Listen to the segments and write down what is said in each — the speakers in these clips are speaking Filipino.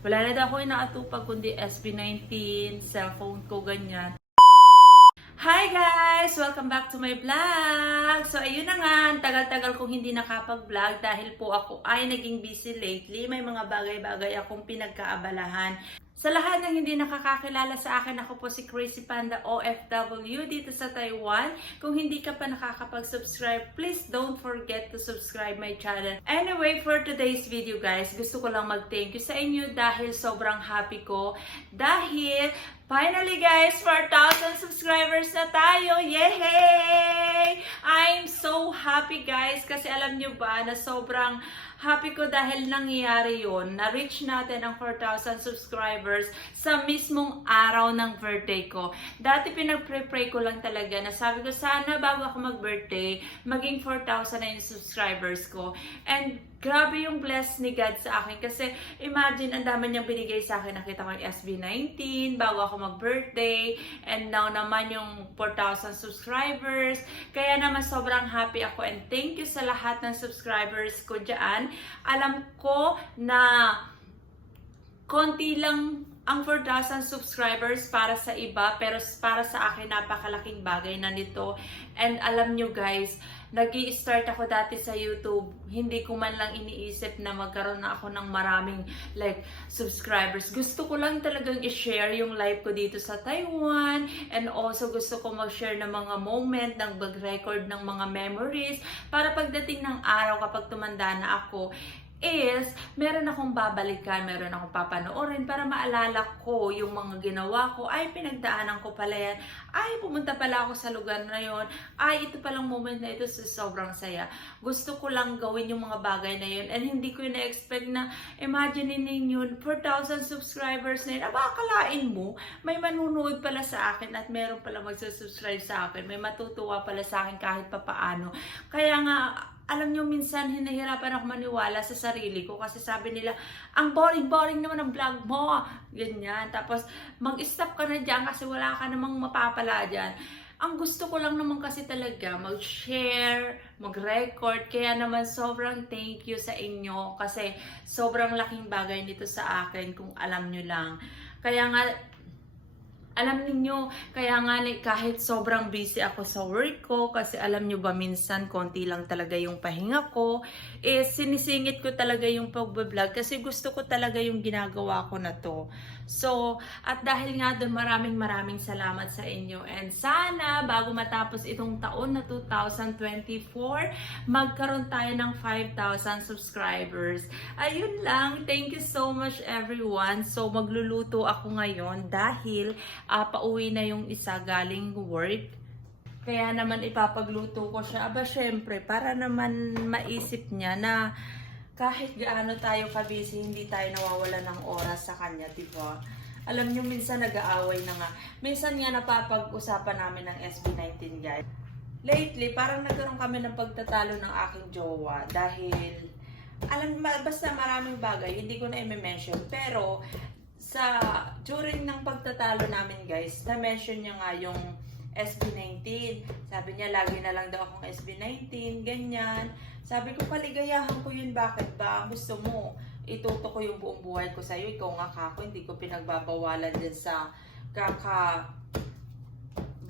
Wala na daw ako inaatupag kundi SB19, cellphone ko, ganyan. Hi guys! Welcome back to my vlog! So ayun na nga, tagal-tagal kong hindi nakapag-vlog dahil po ako ay naging busy lately. May mga bagay-bagay akong pinagkaabalahan. Sa lahat ng hindi nakakakilala sa akin, ako po si Crazy Panda OFW dito sa Taiwan. Kung hindi ka pa nakakapag-subscribe, please don't forget to subscribe my channel. Anyway, for today's video guys, gusto ko lang mag-thank you sa inyo dahil sobrang happy ko. Dahil Finally guys, 4,000 subscribers na tayo! Yay! I'm so happy guys kasi alam nyo ba na sobrang happy ko dahil nangyayari yon Na-reach natin ang 4,000 subscribers sa mismong araw ng birthday ko. Dati pinag-pray ko lang talaga na sabi ko sana bago ako mag-birthday, maging 4,000 na yung subscribers ko. And grabe yung bless ni God sa akin kasi imagine ang dami niyang binigay sa akin. Nakita ko yung SB19 bago ako mag-birthday and now naman yung 4,000 subscribers. Kaya naman sobrang happy ako and thank you sa lahat ng subscribers ko dyan. Alam ko na konti lang ang 4,000 subscribers para sa iba pero para sa akin napakalaking bagay na nito. And alam nyo guys nag start ako dati sa YouTube. Hindi ko man lang iniisip na magkaroon na ako ng maraming like subscribers. Gusto ko lang talagang i-share yung live ko dito sa Taiwan. And also gusto ko mag-share ng mga moment ng mag-record ng mga memories. Para pagdating ng araw kapag tumanda na ako is, meron akong babalikan, meron akong papanoorin para maalala ko yung mga ginawa ko. Ay, pinagdaanan ko pala yan. Ay, pumunta pala ako sa lugar na yon. Ay, ito palang moment na ito sa sobrang saya. Gusto ko lang gawin yung mga bagay na yun. And hindi ko na-expect na, imagine ninyo, 4,000 subscribers na yun. Aba, akalain mo, may manunood pala sa akin at meron pala magsusubscribe sa akin. May matutuwa pala sa akin kahit papaano. Kaya nga, alam nyo, minsan hinahirapan ako maniwala sa sarili ko kasi sabi nila, ang boring-boring naman ang vlog mo. Ganyan. Tapos, mag-stop ka na dyan kasi wala ka namang mapapala dyan. Ang gusto ko lang naman kasi talaga mag-share, mag-record. Kaya naman sobrang thank you sa inyo kasi sobrang laking bagay nito sa akin kung alam nyo lang. Kaya nga, alam niyo kaya nga kahit sobrang busy ako sa work ko, kasi alam niyo ba minsan konti lang talaga yung pahinga ko, eh sinisingit ko talaga yung pagbablog kasi gusto ko talaga yung ginagawa ko na to. So, at dahil nga doon maraming maraming salamat sa inyo and sana bago matapos itong taon na 2024, magkaroon tayo ng 5,000 subscribers. Ayun lang, thank you so much everyone. So, magluluto ako ngayon dahil ah, pauwi na yung isa galing work. Kaya naman ipapagluto ko siya. Aba, syempre, para naman maisip niya na kahit gaano tayo kabisi, hindi tayo nawawala ng oras sa kanya, di ba? Alam niyo, minsan nag-aaway na nga. Minsan nga napapag-usapan namin ng SB19, guys. Lately, parang nagkaroon kami ng pagtatalo ng aking jowa dahil alam basta maraming bagay, hindi ko na i-mention. Pero, sa during ng pagtatalo namin guys, na-mention niya nga yung SB19. Sabi niya, lagi na lang daw akong SB19, ganyan. Sabi ko, paligayahan ko yun, bakit ba? Gusto mo, ituto ko yung buong buhay ko sa'yo. Ikaw nga kako, hindi ko pinagbabawalan din sa kaka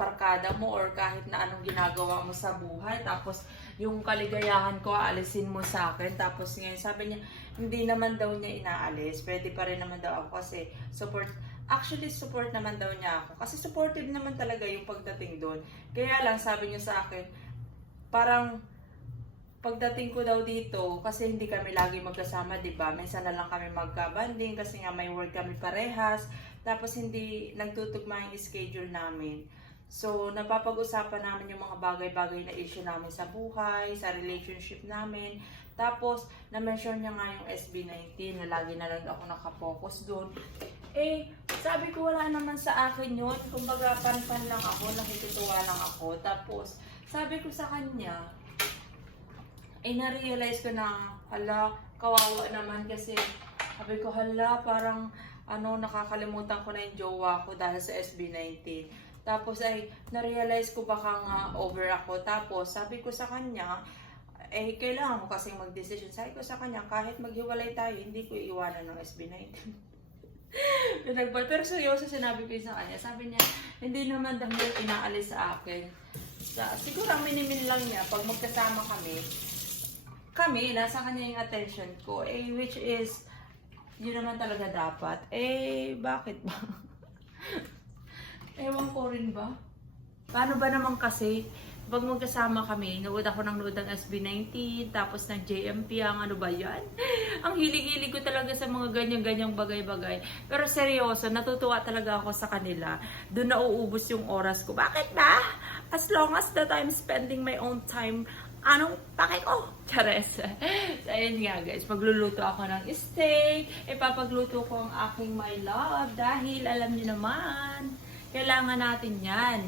barkada mo or kahit na anong ginagawa mo sa buhay. Tapos, yung kaligayahan ko, alisin mo sa akin. Tapos ngayon, sabi niya, hindi naman daw niya inaalis. Pwede pa rin naman daw ako kasi support, actually support naman daw niya ako. Kasi supportive naman talaga yung pagdating doon. Kaya lang, sabi niya sa akin, parang pagdating ko daw dito, kasi hindi kami lagi magkasama, di ba? Minsan na lang kami magka-banding kasi nga may work kami parehas. Tapos hindi nagtutugma yung schedule namin. So, napapag-usapan namin yung mga bagay-bagay na issue namin sa buhay, sa relationship namin. Tapos, na-mention niya nga yung SB19 na lagi na lang ako nakapokus doon. Eh, sabi ko wala naman sa akin yun. Kumbaga, pan-pan lang ako, nakitutuwa lang ako. Tapos, sabi ko sa kanya, eh, na-realize ko na, hala, kawawa naman kasi, sabi ko, hala, parang, ano, nakakalimutan ko na yung jowa ko dahil sa SB19. Tapos ay, na-realize ko baka nga over ako. Tapos, sabi ko sa kanya, eh, kailangan mo kasing mag-decision. Sabi ko sa kanya, kahit maghiwalay tayo, hindi ko iiwanan ng SB19. Pinagbal. Pero seryoso sinabi ko sa kanya. Sabi niya, hindi naman dahil inaalis sa akin. Sa, siguro ang minimin lang niya, pag magkasama kami, kami, nasa kanya yung attention ko. Eh, which is, yun naman talaga dapat. Eh, bakit ba? Ewan ko rin ba? Paano ba naman kasi, pag magkasama kami, nuod ako ng nuod ng SB19, tapos ng JMP, ang ano ba yan? ang hilig-hilig ko talaga sa mga ganyan-ganyang bagay-bagay. Pero seryoso, natutuwa talaga ako sa kanila. Doon nauubos yung oras ko. Bakit ba? As long as that I'm spending my own time, anong pake ko? Chares. so, ayun nga guys, magluluto ako ng steak. Ipapagluto ko ang aking my love dahil alam niyo naman, kailangan natin yan.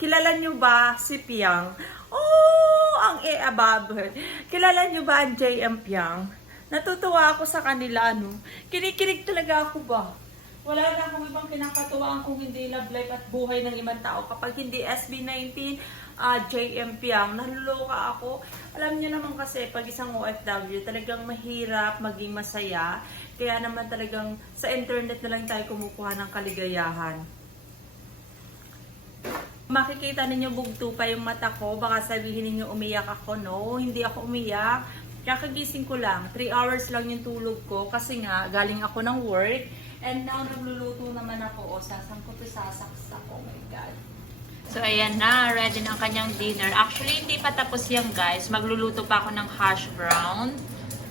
Kilala niyo ba si Piang? Oh, ang e above her. Kilala niyo ba ang JM Piang? Natutuwa ako sa kanila, ano? Kinikilig talaga ako ba? Wala na akong ibang kinakatuwaan kung hindi love life at buhay ng ibang tao. Kapag hindi SB19, ah JM Piang, naluloka ako. Alam niyo naman kasi, pag isang OFW, talagang mahirap maging masaya. Kaya naman talagang sa internet na lang tayo kumukuha ng kaligayahan. Makikita ninyo bugto pa yung mata ko. Baka sabihin ninyo umiyak ako. No, hindi ako umiyak. Kakagising ko lang. 3 hours lang yung tulog ko. Kasi nga, galing ako ng work. And now, nagluluto naman ako. O, sasangko to sasaksak. Oh my God. So, ayan na. Ready ang kanyang dinner. Actually, hindi pa tapos yan, guys. Magluluto pa ako ng hash brown.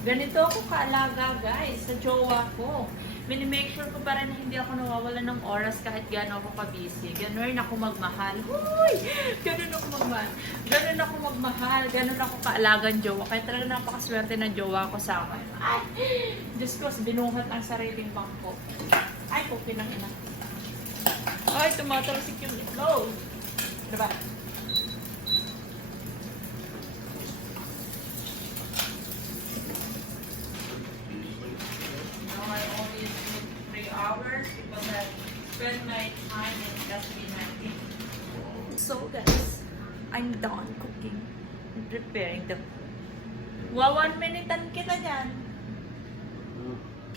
Ganito ako kaalaga, guys, sa jowa ko. Minimake sure ko pa rin hindi ako nawawala ng oras kahit gano'n ako ka-busy. Ganun ako magmahal. Huy! Ganun ako magmahal. Ganun ako magmahal. Ganun ako kaalagang jowa. Kaya talaga napakaswerte ng jowa ko sa akin. Ay! Diyos ko, binuhat ang sariling bangko. Ay, pukin ng ina. Ay, tumatalsik yung itlog. Diba? Now I only took three hours because I spent my time in SB19. So guys, I'm done cooking and preparing the Wow, one minutean kita dyan.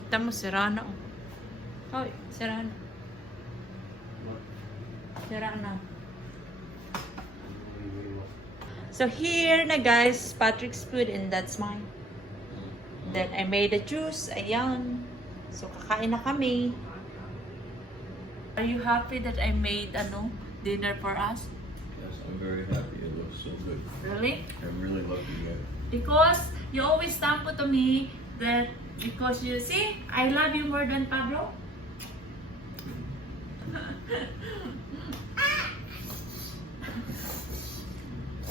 Kita mo, sira na oh. Hoy, sira na. Sira na. So here na guys, Patrick's food and that's mine. Then I made a juice, ayan. So kakain na kami. Are you happy that I made ano, dinner for us? Yes, I'm very happy. It looks so good. Really? I'm really looking at it. Because you always stamp to me that because you see, I love you more than Pablo.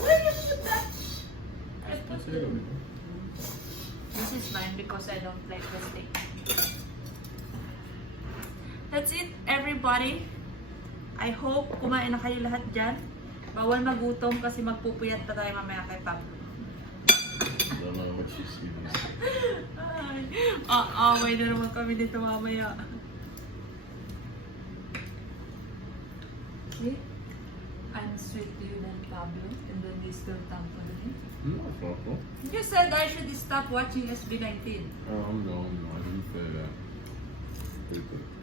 Where did you put that? This is mine because I don't like the steak. That's it, everybody. I hope kumain na kayo lahat dyan. Bawal magutom kasi magpupuyat pa tayo mamaya kay Pablo. I don't know what you see this. Ay, aaway na naman kami dito mamaya. See? Sweet to you than Pablo, and then you still tampo to me. No, it's not. You said I should stop watching SB19. Oh, no, no, I didn't say that. Stupid.